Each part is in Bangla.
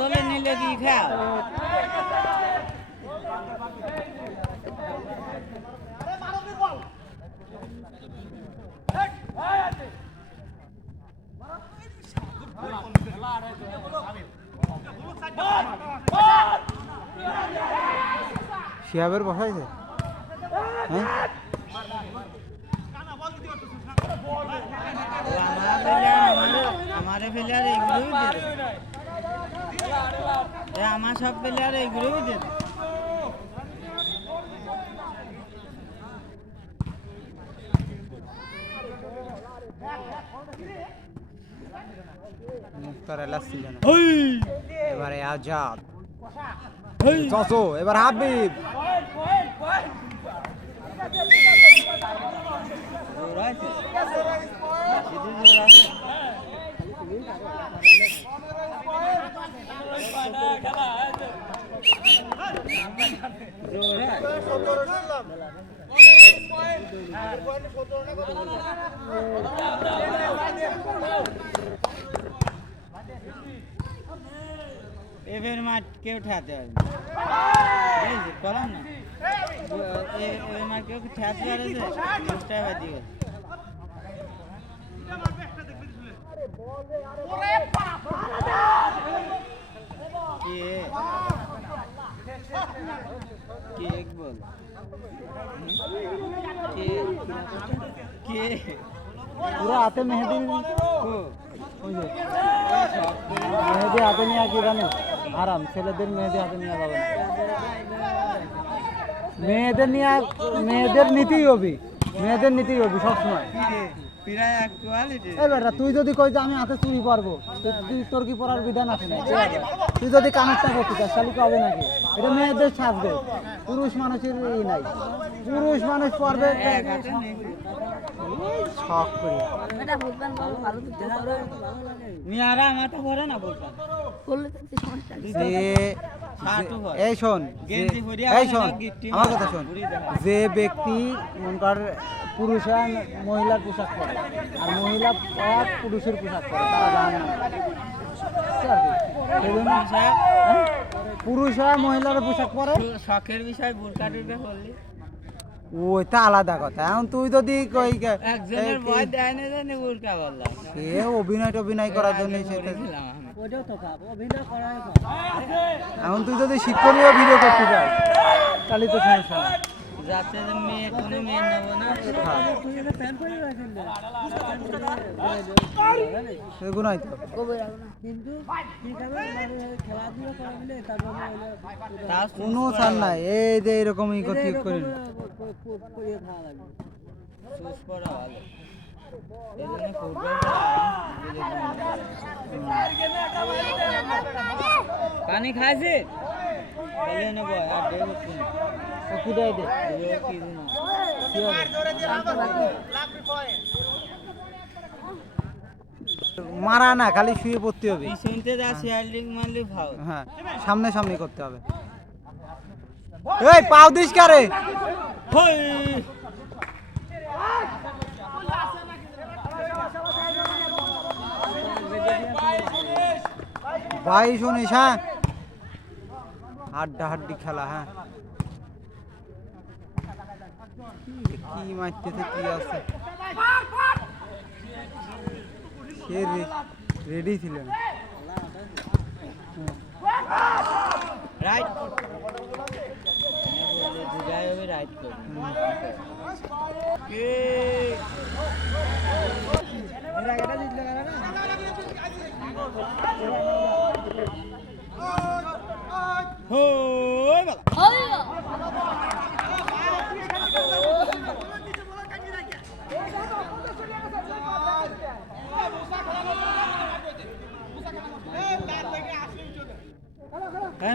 জলে নিলে কি খাও শিহাবের বসাইছে হ্যাঁ हमारे प्लेयर एग्रो भी दे दे हमारे सब प्लेयर एग्रो भी दे दे মুক্তার এলাসি জানা এবারে আজাদ চাচো এবার হাবিব এবার মাঠ কেউ ঠাতে হবে কলাম না এবার মাঠ কেউ ঠাতে পারে যে দশটা বাদি গেছে কে এক বল কে পুরো হাতে মেহেদি মেহেদি হাতে নিয়ে কি জানো আরাম ছেলেদের মেহেদি হাতে নিয়ে যাবে না মেয়েদের নীতিই হবি সবসময় এবার তুই যদি কই যে আমি হাতে চুরি পারবো তুই তোর কি পরার বিধান আছে না তুই যদি কানেরটা করতে চাস তাহলে কি হবে নাকি এটা মেয়েদের সাজবে পুরুষ মানুষের নাই পুরুষ মানুষ পরবে শখ করে মিয়ারা মাথা ভরে না বলতাম এই শোন আমার কথা শোন যে ব্যক্তি মনে কর পুরুষরা মহিলার পোশাক পরে আর মহিলা পুরুষের পোশাক পরে তারা জানে না পুরুষরা মহিলার পোশাক পরে শখের বিষয় বোরকা টুরকা করলি ওইটা আলাদা কথা এখন তুই যদি কই একজনের ভয় দেয় না জানি বোরকা বললাম সে অভিনয় করার জন্য সেটা এখন তুই যদি শিক্ষণীয় ভিডিও করতে চাস তাহলে তো সমস্যা না যাতে মেয়ে কোনো মেয়ে নেব না সেগুলোই তো কোনো ছাড় নাই এই যে এরকমই ঠিক করে পানি খাইছে মারা না খালি শুয়ে পড়তে হবে শুনতে যা শেয়ারিং মারলে ভাও হ্যাঁ সামনে করতে হবে এই পাও দিস কারে ভাই শুনিস হ্যাঁ হাড্ডি খেলা হ্যাঁ কি মারতেছে কি আছে সে রেডি ছিল না রাইট দুটাই হবে রাইট করবে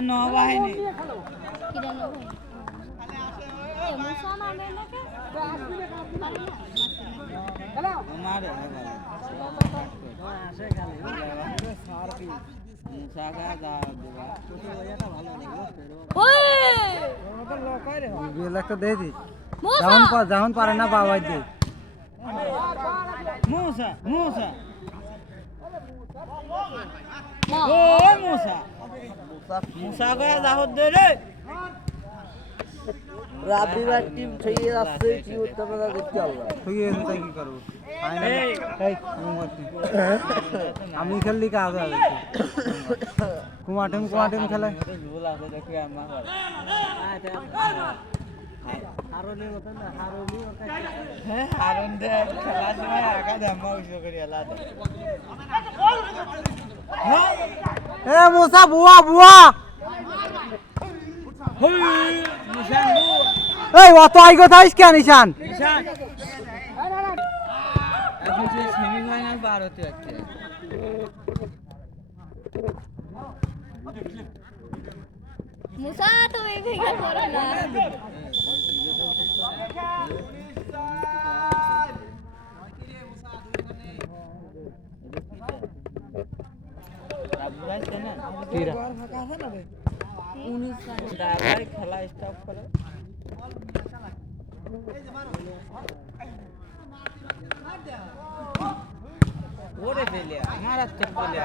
নৌবাহিনী একটা দিয়ে দিস যখন পারে না বাবাই দে মুসা মুসা ও মুসা মুসা কয়া দাহত দে রে রাবিবার টিম থেকে আসছে কি উত্তরটা দেখতে আল্লাহ তুই এসে তাই কি করবো আমি খেললি কা আগে আগে কুমাটিম খেলে ভুল আছে দেখি আমার হারনের মত না হারনি ওর কাছে হ্যাঁ হারন দে খেলা সময় আগা ধাম্মা উঠে করি আলা দে এ মুসা বুয়া নিশান এই অত আইগো থাইস কেন নিশান নিশান এখন সে সেমিফাইনাল পার হতে যাচ্ছে মুসা তুমি ভেঙে পড়ো না খেলা স্টপ করে ওরে পেলে মারাত্মক পেলে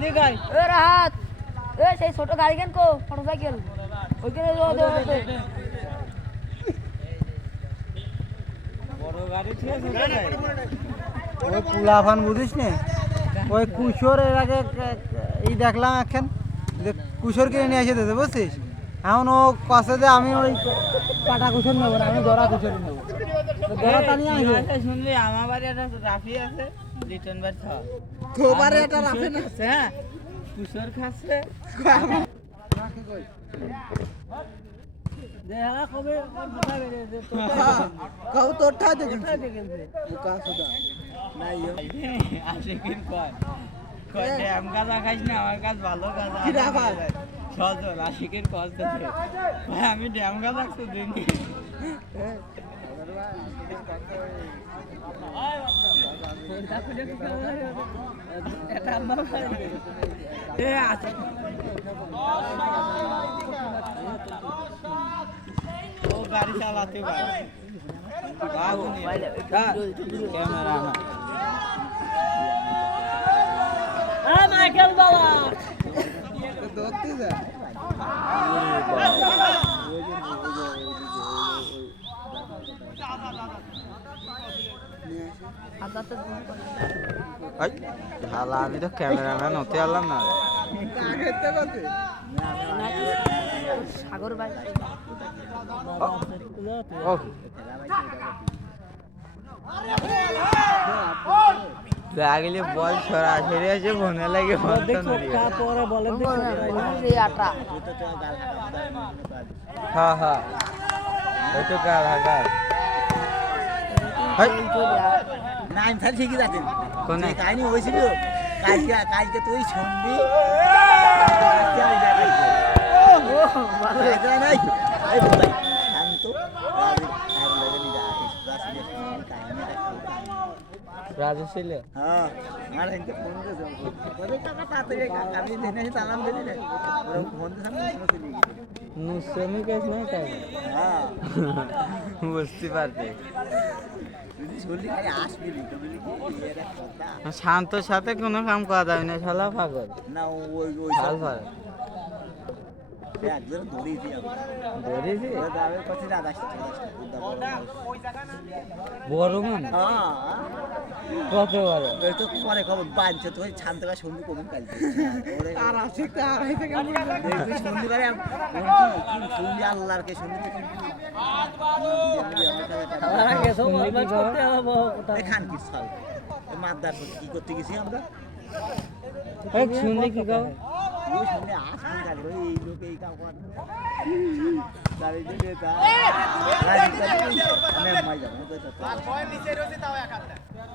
ঠিক রাহাত সেই ছোট গাড়ি কেন কো মোটরসাইকেল ওইখানে বড় গাড়ি ছিল ওই পুলাফান বুঝিস নে ওই কুশোর এর আগে এই দেখলাম এখন যে কুশোরকে নিয়ে এসে দিতে বুঝছিস এখন ও কষে যে আমি ওই কাটা কুশোর নেবো না আমি ধরা কুশোর নেবো ধরা তা নিয়ে আসবে শুনলি আমার বাড়ি একটা রাফি আছে রিটার্ন বার খাওয়া তোর বাড়ি একটা রাফি না আছে হ্যাঁ কুশোর খাচ্ছে দেখা কবে কাউ তোরটা দেখেন মুকা সুদা নাই আশিকির কয় কয় ড্যাম গাঁজা খাইস না আমার কাছে ভালো গাঁজা কি রাখা? সজল আশিকির কল তো ভাই আমি ড্যাম গাঁজা খাচ্ছি দিন ও গাড়ি চালাতে পারে বাবু ক্যামেরা মাইকেল বাবা ধরতে যা আমি তো ক্যামেরাম্যান হতে পারলাম না সাগর ভাই লাগলে বল সরাসরি আছে মনে লাগে পরে বলেন আটা হ্যাঁ হ্যাঁ ওই তো কার হাগার নাইন সাল ঠিকই যাচ্ছেন কোনে কাহিনী হয়েছিল কালকে তুই শুনবি রাজু ছিল হ্যাঁ আর এনকে ফোন করে বলে টাকা তাড়াতাড়ি আমি জেনে সালাম দিলি না ফোন দিয়ে সামনে চলে গেছে নুসমি কেস না তাই হ্যাঁ বুঝতে পারতে শুনলি খালি আসবি তো বলি কি এর কথা শান্তর সাথে কোনো কাম করা যাবে না শালা পাগল না ওই হাল পারে একজন ধরেছি ধরেছি ওই দাবের কাছে দাদা বড় মান হ্যাঁ কত বড় ওই তো পরে খবর বাঁচছে তো শান্ত করে শুনবি কখন কালকে আর আসে আর আইতে কেমন দেখবি শুনবি করে শুনবি আল্লাহরকে শুনবি তো খান কি সাল মাদ্দার কি করতে গেছি আমরা শুনলি কি কব ওই শুনলে আসবি কাল এই লোক এই কাম করে দাঁড়িয়ে দিয়ে তা আমি মাই যাব তার পয়েন্ট নিচে রয়েছে তাও এক হাত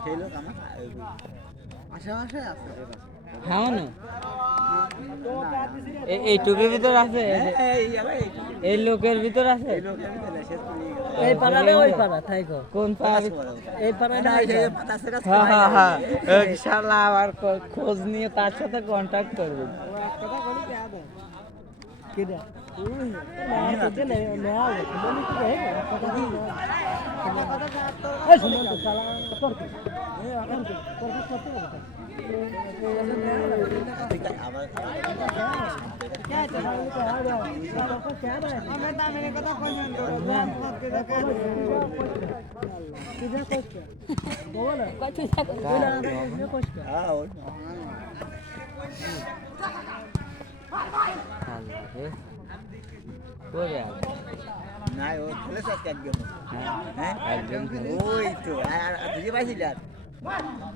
সেই লোক আমার আশা আছে হ্যাঁ না এই টুপির ভিতর আছে এই লোকের ভিতর আছে এই পাড়া না ওই পাড়া তাই কো কোন পাড়া এই পাড়া না হ্যাঁ হ্যাঁ হ্যাঁ ইনশাআল্লাহ আবার খোঁজ নিয়ে তার সাথে কন্টাক্ট করবেন না ও খেলেছ একদম হ্যাঁ একদম ওই তো আর বুঝে পাইছিলি আর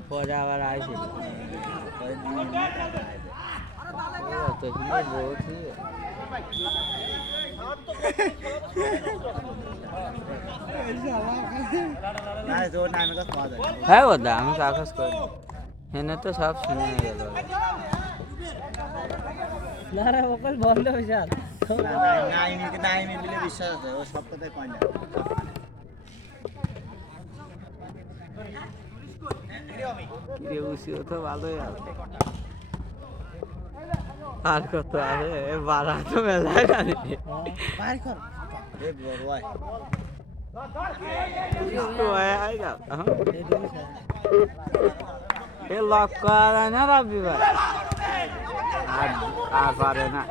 পরে আবার আইছে তো না তোর নামে কথা পাওয়া যায় হ্যাঁ ওদা আমি সাকস করি এনে তো সব শুনে গেল না রে ওকল বন্ধ হয়ে যা নাই মিলে বিশ্বাস আছে ও সব কথাই কয় না তো ভালোই আছে আর কত আছে বাড়া তো মেলায় জানি বাইর কর এ বড় ভাই এ লক করা না রাবি ভাই আর পারে না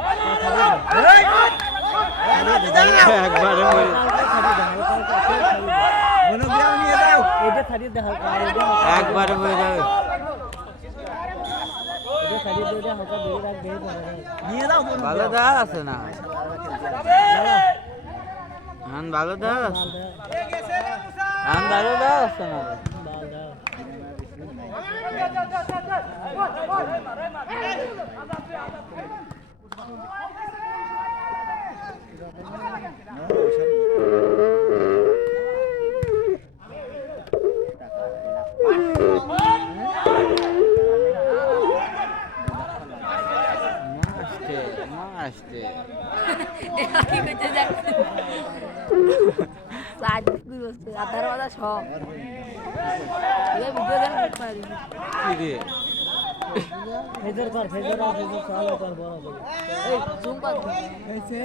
একবারে একবারে হয়ে যাবে ভালো দেওয়া আছে না ভালো দেওয়া আছে ভালো দেওয়া আছে না আসতে কি করতে যাচ্ছে সাজ কি বলছে আধার বাধা সব এই ভিডিও দেন পারি কি রে ফেজার কর ফেজার আর ফেজার চালা কর বড় বড় এই জুম কর এইছে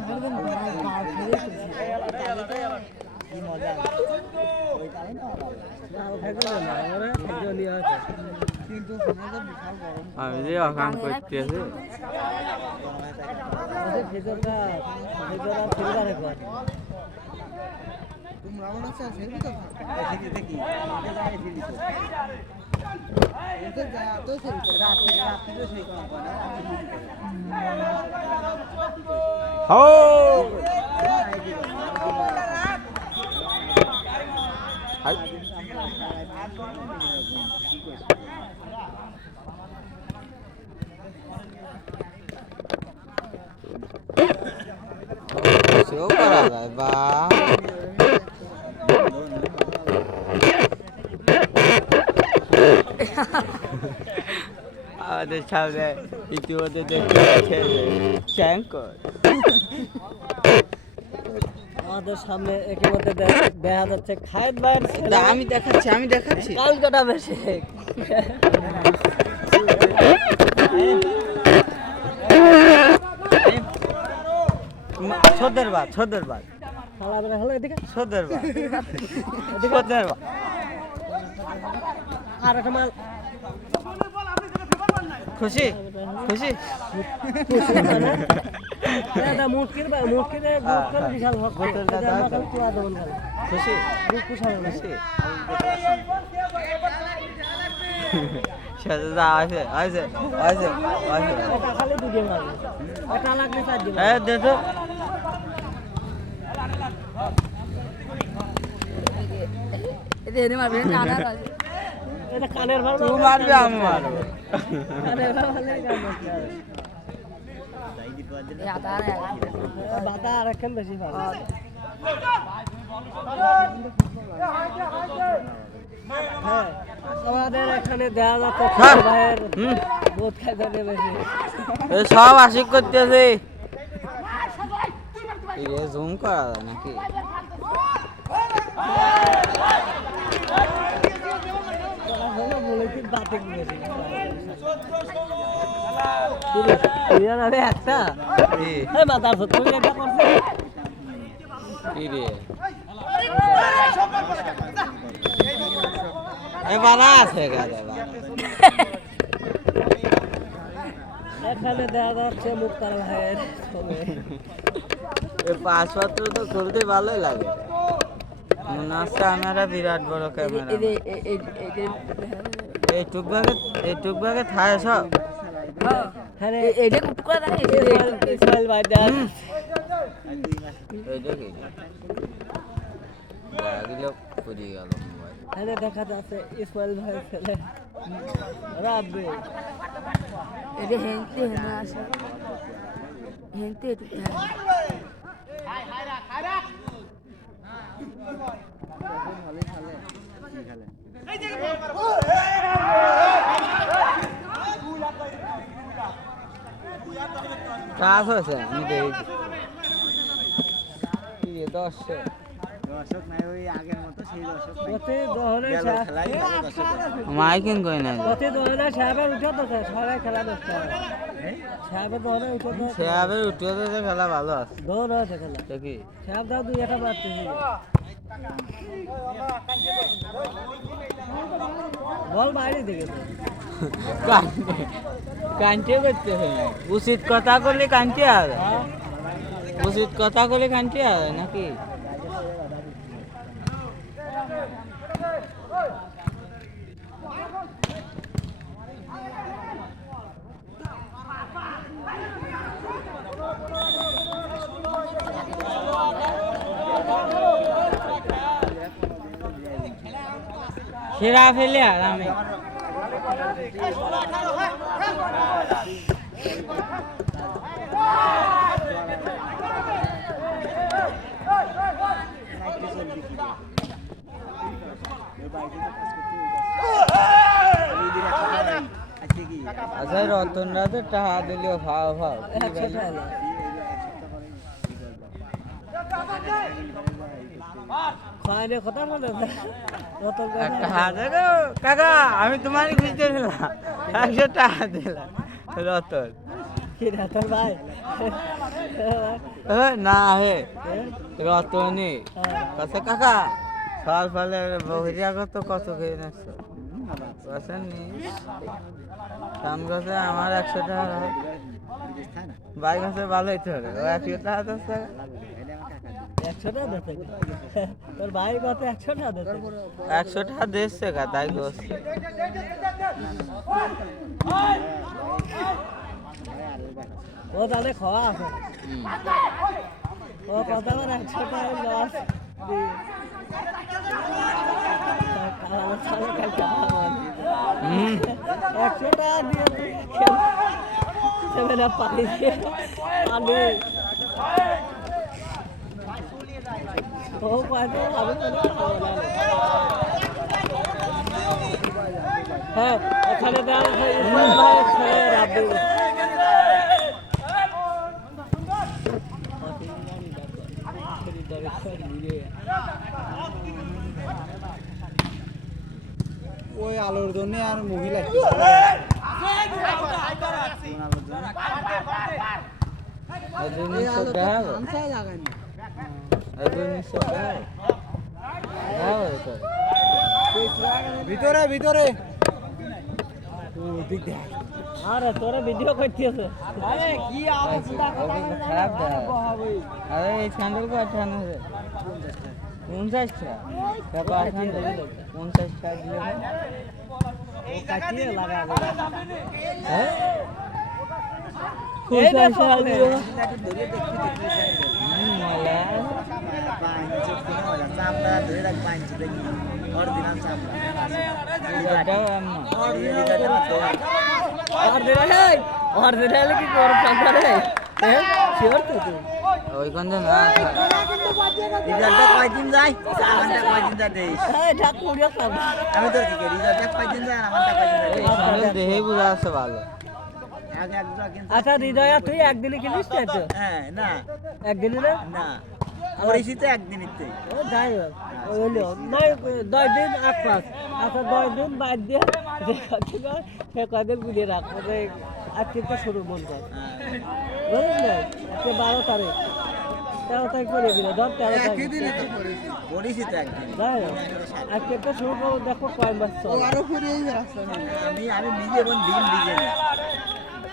হরদম বাল ফেজার কি মজা ওই তাই না লাল থাকে না আরে একজন নিয়ে আছে কিন্তু ফেজার বিশাল গরম আমি যে অকাম করতেছি ফেজারটা ফেজার আর ফেজার একবার তোমরা মনে আছে সেলফি তো দেখি এটা যা তো সেলফি রাতে তো সেই হো সেও করা যায় বা আমাদের সামনে ইতিমধ্যে দেখতে পাচ্ছে ট্যাঙ্কর আমাদের সামনে একেবারে দেখা যাচ্ছে খায়েদ ভাইয়ের ছেলে আমি দেখাচ্ছি কাল কাটা বেশি ছোদের বাদ হালা হলো এদিকে ছোদের বাদ আর একটা মাল খুশি দাদা মুটকির গ্রুপ করে বিশাল হক দাদা আমাকে তোয়া দেবেন খুশি গ্রুপ কুশাল খুশি সাজা আছে এটা খালি দুগে মারবে এটা লাগলে চার দিন হ্যাঁ দে তো এদের মারবে না না এটা কানের ভালো তুই মারবি আমি মারবো কানের ভালো গান করতে হবে এই আধার বাতা আর একখান বেশি ভালো হ্যাঁ আমাদের এখানে দেওয়া যাচ্ছে ভাইয়ের বোধ খাইতে বেশি সব আশিক করতেছে জুম করা যায় নাকি বলেছি একটা কি মাথার তুমি এটা করছে কি রে এ বানা আছে গালে এখানে দেখা যাচ্ছে মুক্তার ভাইয়ের ছবি এই পাসপত্র তো খুলতে ভালোই লাগে মনে হচ্ছে আমরা বিরাট বড় ক্যামেরা এই টুকবাগে থায় সব এটা কুটকুরা থাকে ইসমাইল ভাই দেখ এই দেখি লাগিল পড়ে গেল মোবাইল এখানে দেখা যাচ্ছে ইসমাইল ভাইয়ের ছেলে রাব্বি এটা হেনতে হেনা আসে হেনতে একটু কাজ হয়েছে আমি দেখেছি কি রে, 10 দর্শক নাই ওই আগের মতো সেই দর্শক নাই। প্রতি দহনে গেল খেলাই ভালো দর্শক আছে। মাইকিং কই না প্রতি দহনে সাহেবের উঠে তো সবাই খেলা দেখতে হবে সাহেবের দহনে উঠে তো সেভাবে উঠিয়ে তো খেলা ভালো আছে দৌড় হয়েছে খেলা তো কি সাহেব দাও দুই একটা মারতেছি বল বাইরে দিকে কাঞ্চে করতে হবে উচিত কথা করলে কাঞ্চে হবে উচিত কথা করলে কাঞ্চে হবে নাকি সেরা ফেলে আর আমি আচ্ছা রতন রাতে টাকা দিলেও ভাও ভাও খাওয়ানোর কথা বলে রতন একটা হাজার কাকা আমি তোমারই খুঁজতে দিলাম 100 টাকা দিলাম রতন কি রতন ভাই না হে রতনই কাছে কাকা সকাল ফলে বহিরিয়া কত কত খেয়ে নাচছো বসেননি সাম গাছে আমার 100 টাকা বাই গাছে ভালোই তো হবে ও 100 টাকা 10 টাকা 100 টাকা দিতে তোর ভাই কত 100 টাকা দিতে 100 টাকা দিচ্ছে কা তাই দোষ ও তাহলে খাওয়া আছে ও কত করে 100 টাকা লস হুম 100 টাকা দিয়ে সেটা পানি দিয়ে পানি ও পানি আমি হ্যাঁ এখানে দাও ইসমাইল ভাই ছেলে রাব্বি ওই আলোর জন্য আর মহিলা ভিতরে ভিতরে আরে তোরা ভিডিও করতেছ আরে কি অবস্থা খারাপ আরে এই স্যান্ডেল কো 58 50 টাকা 50 টাকা দিলে ও কাটিয়ে লাগা হ্যাঁ এই দেখো ধরে দেখতে দেখতে মালা চামড়া ধরে রাখ পাঁচ দেখি অরিজিনাল চামড়া এটাও আম্মা অরিজিনাল কি কর পারে শিওর তো তুই ওইখান দিয়ে না রিজাল্টটা কয়দিন যায় আমারটা কয়দিন যায় দেশ এই ঢাক পুরো সব আমি তোর কি করি রিজাল্টটা কয়দিন যায় আমারটা কয়দিন যায় এই স্যান্ডেল দেহে বোঝা আছে ভালো আগে একজন কিনছে আচ্ছা হৃদয়া তুই একদিনে কিনিস না তো হ্যাঁ না একদিনে না না করেছি তো একদিনইতেই ও যাই হোক ওই হলো নয় 10 দিন 8 মাস আচ্ছা 10 দিন বাদ দিয়ে সে কয়দিন বুঝিয়ে রাখবো যে আজকে তো শুরু মন কর বুঝলিস না আজকে 12 তারিখ 13 তারিখ করে দিল ধর 13 তারিখ পড়েছি তো একদিন তাই আজকে তো শুরু করবো দেখো কয় মাস চল আমি নিজে কোন দিন ভিজে না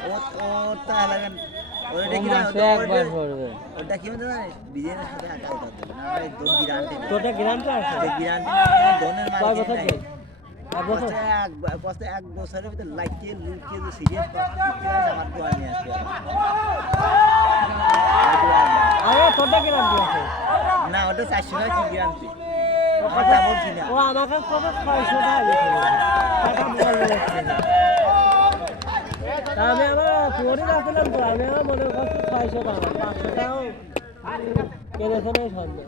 ও তো আলাদা ওটা কি মাসে একবার পড়বে। ওটা কি বলতে জানিস বিজয়ের সাথে আটা ওটা দেবে না আমার দোন গ্যারান্টি তোটা গ্রান্ট আছে গ্যারান্টি দোনের কয় মাল বছর নাই ধরে? এক বছর এক বছরের ভিতরে লাগিয়ে লুকিয়ে যে সিরিয়াস আমার দোয়া নিয়ে আসবে আরে তোটা গ্রান্ট আছে না ওটা 400 টাকা কি গ্যারান্টি কথা বলছি না ও আমাকে কত 600 টাকা দিয়েছিল টাকা বলছে আমি আমার পুরো রাখলাম তো আমি আমার মনে করছি 600 টাকা 500 টাকাও কেনে ফোনে সন্দেহ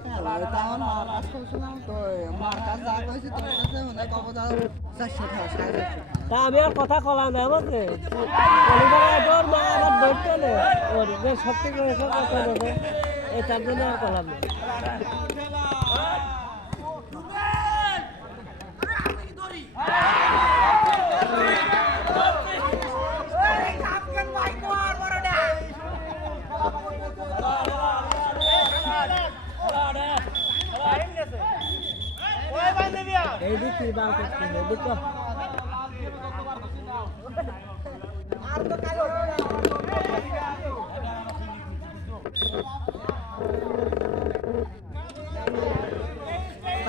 তা আমি আর কথা কলাম না আমাকে তোর মা আবার ধরতে নে ওর যে সত্যি করে এসে কথা দেবে এই তার জন্য আর কলাম না এইদিক কি বাল করতে এদিক তো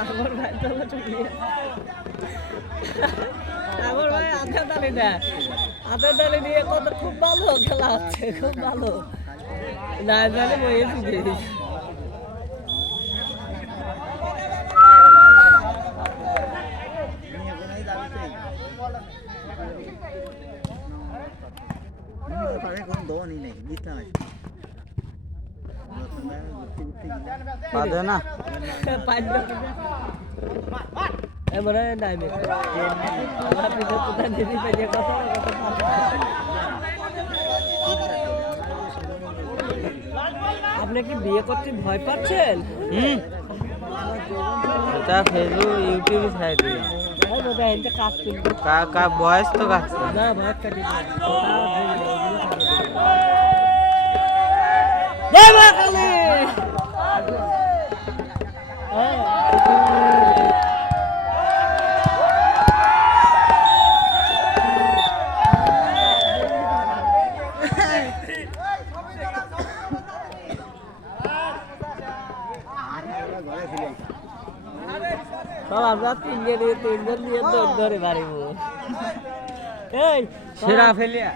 আমার ভাই চলো চুকিয়ে আমার ভাই আধা তালি নিয়ে কত খুব ভালো খেলা হচ্ছে খুব ভালো না জানি বইয়ে দিয়েছি কোন দোনই নেই ইসলাম পাবে না এমরে নাই মে আমরা পিছে তো দিদি পেয়ে কথা আপনি কি বিয়ে করতে ভয় পাচ্ছেন এটা ফেসবুক ইউটিউবে ছাড় দিয়ে ভাই বোধ হয় এটা কাজ করবে কা বয়স তো কাটছে না ভাই কাটি মা কালী সব আমরা তিনজন নিয়ে দৌড় ধরে মারিব এই সেরা ফেলিয়া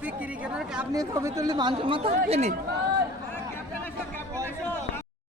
ক্রিকেটের কাপ নিয়ে ছবি তুললে মান সম্মান থাকবে না